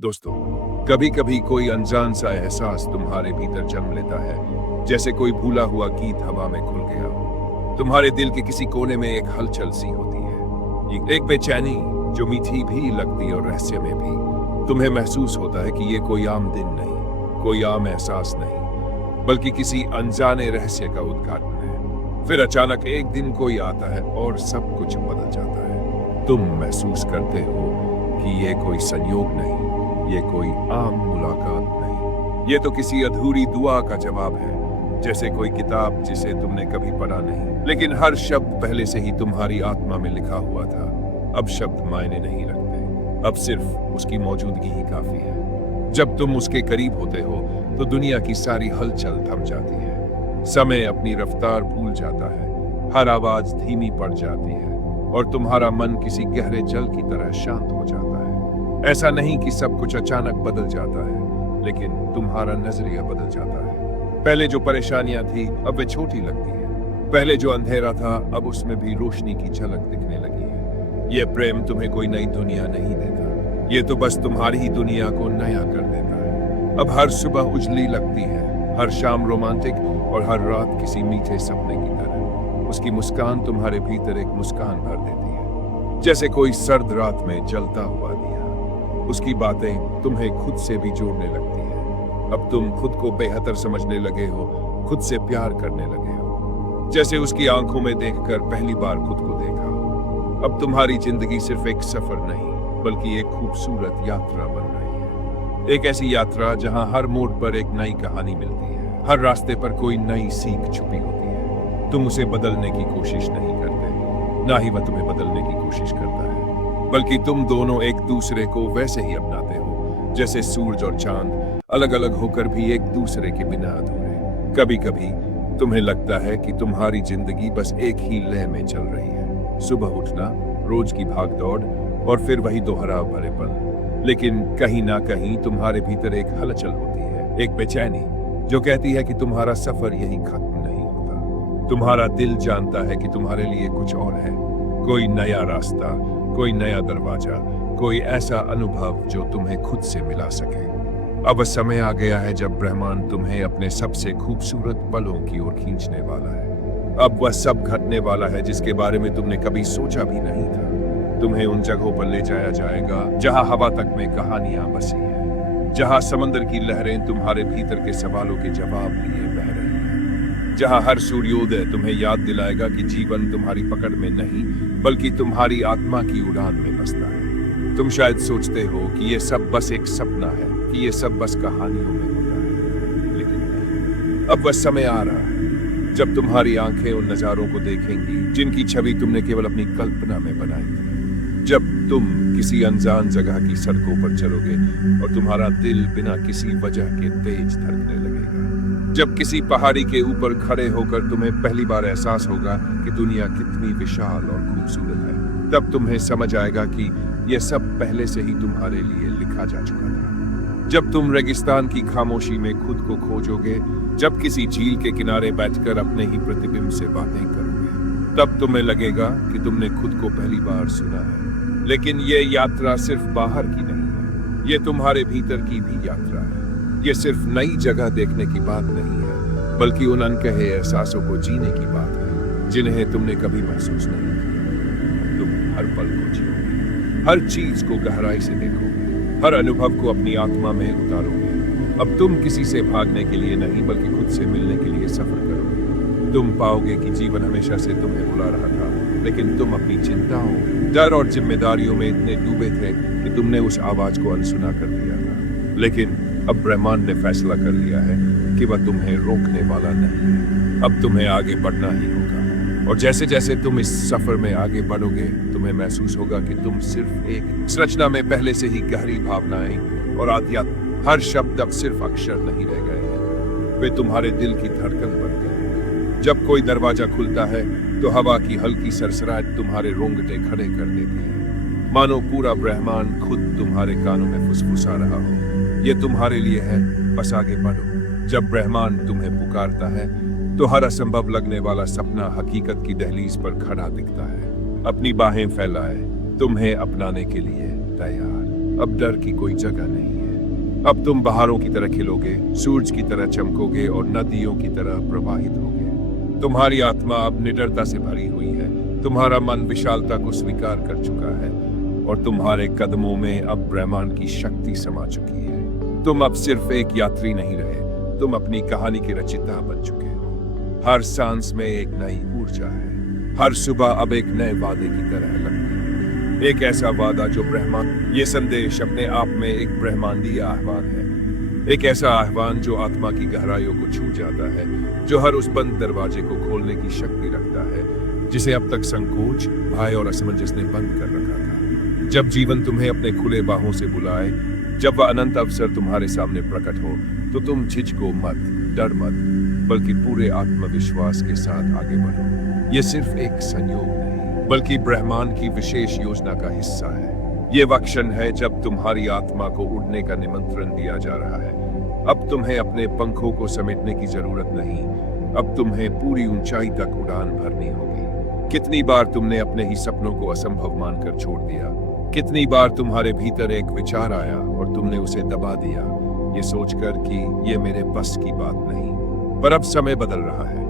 दोस्तों, कभी कभी कोई अनजान सा एहसास तुम्हारे भीतर जन्म लेता है, जैसे कोई भूला हुआ गीत हवा में खुल गया हो। तुम्हारे दिल के किसी कोने में एक हलचल सी होती है, एक बेचैनी जो मीठी भी लगती और रहस्य में भी। तुम्हें महसूस होता है कि ये कोई आम दिन नहीं, कोई आम एहसास नहीं, बल्कि किसी अनजाने रहस्य का उद्घाटन है। फिर अचानक एक दिन कोई आता है और सब कुछ बदल जाता है। तुम महसूस करते हो कि ये कोई संयोग नहीं, ये कोई आम मुलाकात नहीं, ये तो किसी अधूरी दुआ का जवाब है। जैसे कोई किताब जिसे तुमने कभी पढ़ा नहीं, लेकिन हर शब्द पहले से ही तुम्हारी आत्मा में लिखा हुआ था। अब शब्द मायने नहीं रखते, अब सिर्फ उसकी मौजूदगी ही काफी है। जब तुम उसके करीब होते हो तो दुनिया की सारी हलचल थम जाती है, समय अपनी रफ्तार भूल जाता है, हर आवाज धीमी पड़ जाती है और तुम्हारा मन किसी गहरे जल की तरह शांत हो जाता है। ऐसा नहीं कि सब कुछ अचानक बदल जाता है, लेकिन तुम्हारा नजरिया बदल जाता है। पहले जो परेशानियां थी अब वे छोटी लगती है, पहले जो अंधेरा था अब उसमें भी रोशनी की झलक दिखने लगी है। यह प्रेम तुम्हें कोई नई दुनिया नहीं देता, ये तो बस तुम्हारी ही दुनिया को नया कर देता है। अब हर सुबह उजली लगती है, हर शाम रोमांटिक और हर रात किसी मीठे सपने की तरह। उसकी मुस्कान तुम्हारे भीतर एक मुस्कान भर देती है, जैसे कोई सर्द रात में जलता हुआ दिया। उसकी बातें तुम्हें खुद से भी जोड़ने लगती हैं। अब तुम खुद को बेहतर समझने लगे हो, खुद से प्यार करने लगे हो, जैसे उसकी आंखों में देखकर पहली बार खुद को देखा हो। अब तुम्हारी जिंदगी सिर्फ एक सफर नहीं, बल्कि एक खूबसूरत यात्रा बन रही है। एक ऐसी यात्रा जहां हर मोड़ पर एक नई कहानी मिलती है, हर रास्ते पर कोई नई सीख छुपी होती है। तुम उसे बदलने की कोशिश नहीं करते, ना ही वह तुम्हें बदलने की कोशिश करता है, बल्कि तुम दोनों एक दूसरे को वैसे ही अपनाते हो जैसे सूरज और चांद अलग अलग होकर भी एक दूसरे के बिना अधूरे। कभी कभी तुम्हें लगता है कि तुम्हारी जिंदगी बस एक ही लय में चल रही है, सुबह उठना, रोज की भागदौड़ और फिर वही दोहराव भरे पल। लेकिन कहीं ना कहीं तुम्हारे भीतर एक हलचल होती है, एक बेचैनी जो कहती है कि तुम्हारा सफर यही खत्म नहीं होता। तुम्हारा दिल जानता है कि तुम्हारे लिए कुछ और है, कोई नया रास्ता, कोई नया दरवाजा, कोई ऐसा अनुभव जो तुम्हें खुद से मिला सके। अब समय आ गया है जब ब्रह्मांड तुम्हें अपने सबसे खूबसूरत पलों की ओर खींचने वाला है। अब वह सब घटने वाला है जिसके बारे में तुमने कभी सोचा भी नहीं था। तुम्हें उन जगहों पर ले जाया जाएगा जहां हवा तक में कहानियां बसी हैं, जहां समंदर की लहरें तुम्हारे भीतर के सवालों के जवाब लिए बह रही हैं, जहां हर सूर्योदय तुम्हें याद दिलाएगा कि जीवन तुम्हारी पकड़ में नहीं, बल्कि तुम्हारी आत्मा की उड़ान में बसता है। तुम शायद सोचते हो कि ये सब बस एक सपना है, कि ये सब बस कहानियों में होता है, लेकिन नहीं। अब वह समय आ रहा है जब तुम्हारी आंखें उन नजारों को देखेंगी जिनकी छवि तुमने केवल अपनी कल्पना में बनाई थी। जब तुम किसी अनजान जगह की सड़कों पर चलोगे और तुम्हारा दिल बिना किसी वजह के तेज धड़कने लगेगा। जब किसी पहाड़ी के ऊपर खड़े होकर तुम्हें पहली बार एहसास होगा कि दुनिया कितनी विशाल और खूबसूरत है, तब तुम्हें समझ आएगा कि यह सब पहले से ही तुम्हारे लिए लिखा जा चुका था। जब तुम रेगिस्तान की खामोशी में खुद को खोजोगे, जब किसी झील के किनारे बैठकर अपने ही प्रतिबिंब से बातें करोगे, तब तुम्हें लगेगा कि तुमने खुद को पहली बार सुना है। लेकिन यह यात्रा सिर्फ बाहर की नहीं है, ये तुम्हारे भीतर की भी यात्रा है। ये सिर्फ नई जगह देखने की बात नहीं है, बल्कि उन अनकहे एहसासों को जीने की बात है जिन्हें तुमने कभी महसूस नहीं किया। तुम हर पल को जियोगे, हर चीज को गहराई से देखोगे, हर अनुभव को अपनी आत्मा में उतारोगे। अब तुम किसी से भागने के लिए नहीं, बल्कि खुद से मिलने के लिए सफर करोगे। तुम पाओगे कि जीवन हमेशा से तुम्हें बुला रहा था, लेकिन तुम अपनी चिंताओं, डर और जिम्मेदारियों में इतने डूबे थे कि तुमने उस आवाज को अनसुना कर दिया था। लेकिन अब ब्रह्मांड ने फैसला कर लिया है कि वह तुम्हें रोकने वाला नहीं है। अब तुम्हें आगे बढ़ना ही होगा, और जैसे जैसे तुम इस सफर में आगे बढ़ोगे, तुम्हें महसूस होगा कि तुम सिर्फ एक संरचना में पहले से ही गहरी भावनाएं और आध्यात्म, हर शब्द अब सिर्फ अक्षर नहीं रह गए हैं, वे तुम्हारे दिल की धड़कन बन गए हैं। जब कोई दरवाजा खुलता है तो हवा की हल्की सरसराहट तुम्हारे रोंगटे खड़े कर देती है, मानो पूरा ब्रह्मांड खुद तुम्हारे कानों में फुसफुसा रहा हो, ये तुम्हारे लिए है, बस आगे बढ़ो। जब ब्रह्मांड तुम्हें पुकारता है तो हर असंभव लगने वाला सपना हकीकत की दहलीज पर खड़ा दिखता है, अपनी बाहें फैलाए, तुम्हें अपनाने के लिए तैयार। अब डर की कोई जगह नहीं है। अब तुम बहारों की तरह खिलोगे, सूरज की तरह चमकोगे और नदियों की तरह प्रवाहित होगे। तुम्हारी आत्मा अब निडरता से भरी हुई है, तुम्हारा मन विशालता को स्वीकार कर चुका है और तुम्हारे कदमों में अब ब्रह्मांड की शक्ति समा चुकी है। तुम अब सिर्फ एक यात्री नहीं रहे, तुम अपनी कहानी के रचयिता बन चुके हो। हर सांस में एक नई ऊर्जा है, हर सुबह अब एक नए वादे की तरह लगती है। एक ऐसा वादा जो ब्रह्मांड, ये संदेश अपने आप में एक ब्रह्मांडीय आह्वान है। एक ऐसा आह्वान जो आत्मा की गहराइयों को छू जाता है, जो हर उस बंद दरवाजे को खोलने की शक्ति रखता है जिसे अब तक संकोच, भय और असमंजस ने बंद कर रखा था। जब जीवन तुम्हें अपने खुले बाहों से बुलाए, जब वह अनंत अवसर तुम्हारे सामने प्रकट हो, तो तुम झिझको मत, डर मत, बल्कि पूरे आत्मविश्वास के साथ आगे बढ़ो। ये सिर्फ एक संयोग नहीं, बल्कि ब्रह्मांड की विशेष योजना का हिस्सा है। ये वह क्षण है जब तुम्हारी आत्मा को उड़ने का निमंत्रण दिया जा रहा है। अब तुम्हें अपने पंखों को समेटने की जरूरत नहीं, अब तुम्हें पूरी ऊंचाई तक उड़ान भरनी होगी। कितनी बार तुमने अपने ही सपनों को असंभव मानकर छोड़ दिया, कितनी बार तुम्हारे भीतर एक विचार आया और तुमने उसे दबा दिया, ये सोचकर कि ये मेरे बस की बात नहीं। पर अब समय बदल रहा है।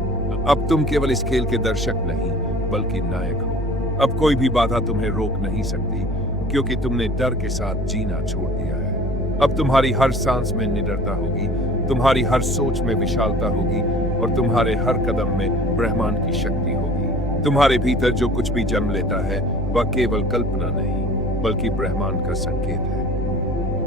अब तुम केवल इस खेल के दर्शक नहीं, बल्कि नायक हो। अब कोई भी बाधा तुम्हें रोक नहीं सकती, क्योंकि तुमने डर के साथ जीना छोड़ दिया है। अब तुम्हारी हर सांस में निडरता होगी, तुम्हारी हर सोच में विशालता होगी और तुम्हारे हर कदम में ब्रह्मांड की शक्ति होगी। तुम्हारे भीतर जो कुछ भी जन्म लेता है वह केवल कल्पना नहीं, बल्कि ब्रह्मांड का संकेत है।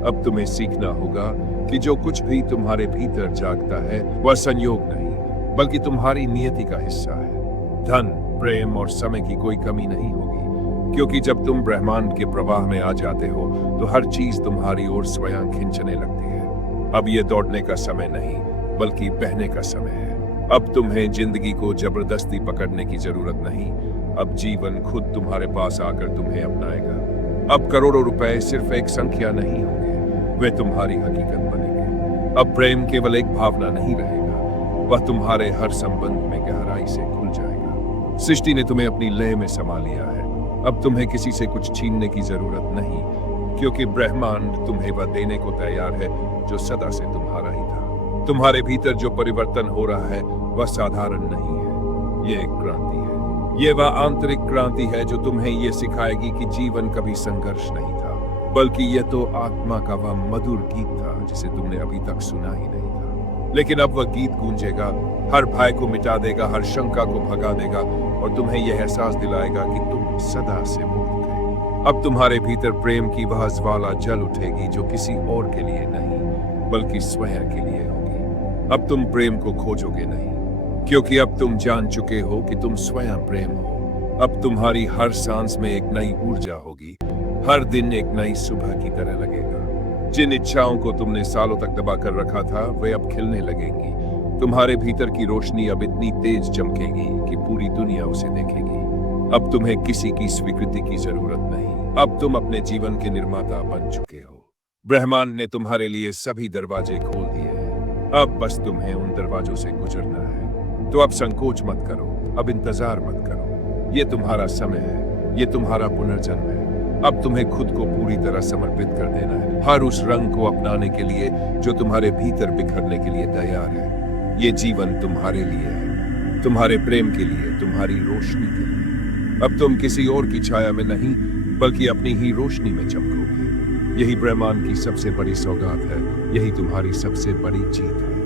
अब तुम्हें सीखना होगा कि जो कुछ भी तुम्हारे भीतर जागता है वह संयोग नहीं, बल्कि तुम्हारी नियति का हिस्सा है। धन, प्रेम और समय की कोई कमी नहीं होगी, क्योंकि जब तुम ब्रह्मांड के प्रवाह में आ जाते हो तो हर चीज तुम्हारी ओर स्वयं खींचने लगती है। अब ये दौड़ने का समय नहीं, बल्कि बहने का समय है। अब तुम्हें जिंदगी को जबरदस्ती पकड़ने की जरूरत नहीं, अब जीवन खुद तुम्हारे पास आकर तुम्हें अपनाएगा। अब करोड़ों रुपए सिर्फ एक संख्या नहीं होंगे, वे तुम्हारी हकीकत बनेंगे। अब प्रेम केवल एक भावना नहीं रहेगा, वह तुम्हारे हर संबंध में गहराई से खुल जाएगा। सृष्टि ने तुम्हें अपनी लय में समा लिया है। अब तुम्हें किसी से कुछ छीनने की जरूरत नहीं, क्योंकि ब्रह्मांड तुम्हें वह देने को तैयार है जो सदा से तुम्हारा ही था। तुम्हारे भीतर जो परिवर्तन हो रहा है वह साधारण नहीं है, ये एक क्रांति है। ये वह आंतरिक क्रांति है जो तुम्हें ये सिखाएगी कि जीवन कभी संघर्ष नहीं था, बल्कि यह तो आत्मा का वह मधुर गीत था जिसे तुमने अभी तक सुना ही नहीं था। लेकिन अब वह गीत गूंजेगा, हर भय को मिटा देगा, हर शंका को भगा देगा और तुम्हें यह एहसास दिलाएगा कि तुम सदा से मुक्त थे। अब तुम्हारे भीतर प्रेम की वह ज्वाला जल उठेगी जो किसी और के लिए नहीं, बल्कि स्वयं के लिए होगी। अब तुम प्रेम को खोजोगे नहीं, क्योंकि अब तुम जान चुके हो कि तुम स्वयं प्रेम हो। अब तुम्हारी हर सांस में एक नई ऊर्जा होगी, हर दिन एक नई सुबह की तरह लगेगा। जिन इच्छाओं को तुमने सालों तक दबा कर रखा था वे अब खिलने लगेंगी। तुम्हारे भीतर की रोशनी अब इतनी तेज चमकेगी कि पूरी दुनिया उसे देखेगी। अब तुम्हें किसी की स्वीकृति की जरूरत नहीं, अब तुम अपने जीवन के निर्माता बन चुके हो। ब्रह्मांड ने तुम्हारे लिए सभी दरवाजे खोल दिए हैं, अब बस तुम्हें उन दरवाजों से गुजरना है। तो अब संकोच मत करो, अब इंतजार मत करो। ये तुम्हारा समय है, ये तुम्हारा पुनर्जन्म है। अब तुम्हें खुद को पूरी तरह समर्पित कर देना है, हर उस रंग को अपनाने के लिए जो तुम्हारे भीतर बिखरने के लिए तैयार है। ये जीवन तुम्हारे लिए है, तुम्हारे प्रेम के लिए, तुम्हारी रोशनी के लिए। अब तुम किसी और की छाया में नहीं, बल्कि अपनी ही रोशनी में चमकोगे। यही ब्रह्मांड की सबसे बड़ी सौगात है, यही तुम्हारी सबसे बड़ी जीत है।